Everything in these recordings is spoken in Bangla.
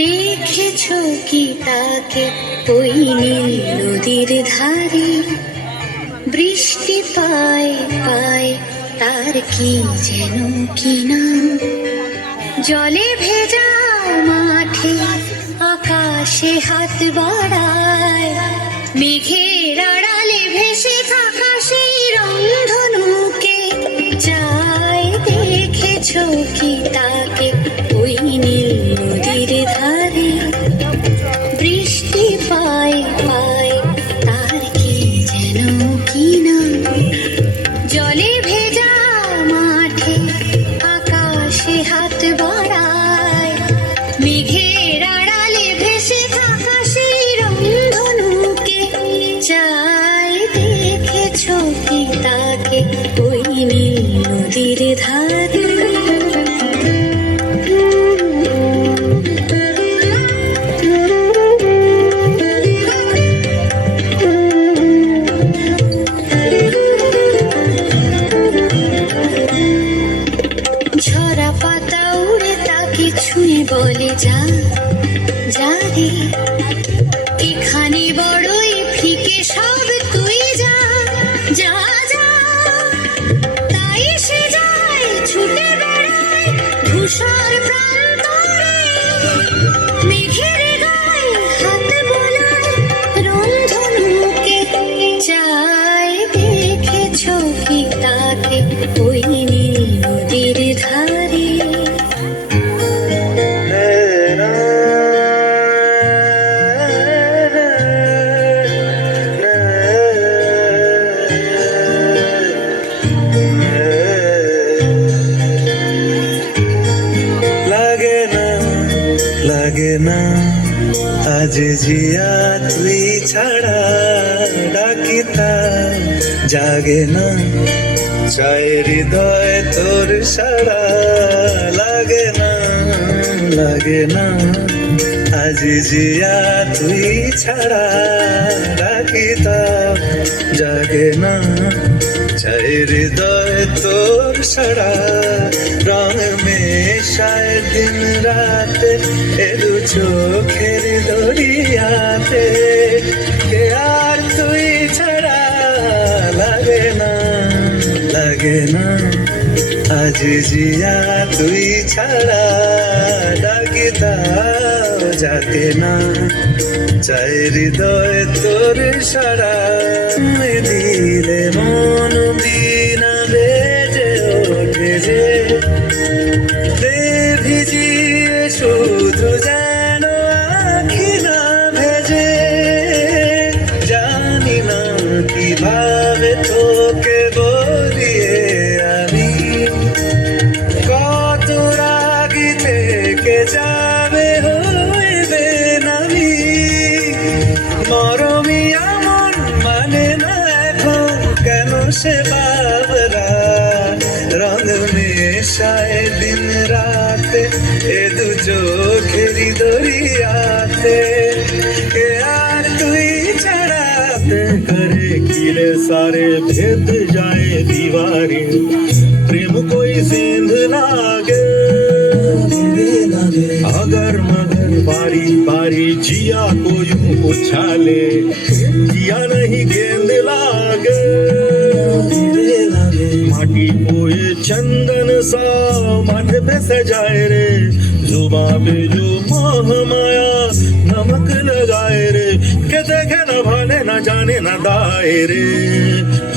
দেখেছো কি তাকে ওই নীল নদীর ধারে, বৃষ্টি পায় পায় তার কি যেন কি নাম, জলে ভেজা মাঠে আকাশে হাত বাড়ায়, মেঘের আড়ালে ভেসে থাকা সেই রংধনুকে চায়। দেখেছো কি তাকে ওই নীল নদীর ধারে, বৃষ্টি পায় পায় তার কি যেন কি নাম, জলে ভেজা মাঠে আকাশে হাত বাড়ায়, মেঘের আড়ালে ভেসে থাকা সেই রংধনুকে চায়। দেখেছো কি তাকে ওই নীল নদীর ধারে। ঝরা পাতা উড়ে তাকে ছুঁয়ে বলে যা যা রে, এখানে বড়ই ফিকে সব তুই যা যা যা। তাই সে যায় ছুটে বেড়ায় ধূসর প্রান্তরে, মেঘের গায়ে হাত বোলায় রংধনুকে চায়। দেখেছো কি তাকে ওই নীল নদীর ধারে। লাগে না আজ জিয়া তুই ছাড়া, ডাকিতা জাগে না চায় হৃদয় তোর সারা। লাগে না আজ জিয়া তুই ছাড়া, ডাকিতা জাগে না চায় হৃদয় তোর সারা। রং মেশায় দিন রাতে এ দু চোখের দরিয়াতে, কে আর তুই ছাড়া। লাগে না আজ জিয়া তুই ছাড়া, ডাকিতা জাগে না চাই হৃদয় তোর সারা। দিলে মন বিনা বেজে ওঠে যে, ভিজিয়ে শুধু যেন আখি না ভেজে। জানি না কিভাবে তোকে বলিয়ে আমি, কত রাগি থেকে যাবে হইবে নামি। মরমি আমন মানে না এখন কেন সে বাবরা, রঙ মেশায় দিন রাতে এ দু চোখেরি দরিয়াতে, কে আর তুই ছাড়াতে। करे किले सारे भेद जाए दीवारें, प्रेम कोई सेंध लागे अगर मगर बारी बारी जिया को यूं उछाले, जिया नहीं गेंद लागे। माटी कोई चंदन सा माथे पे सजाए रे, जुबा पे जो मोह माया नमक लगाए रे। के देखे न भाले न जाने न दाए रे,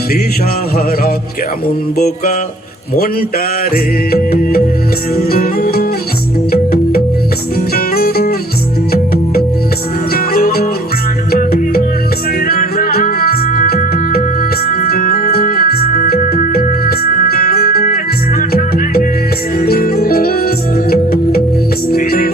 দিশাহারা কেমন বোকা মনটা রে। ফিরে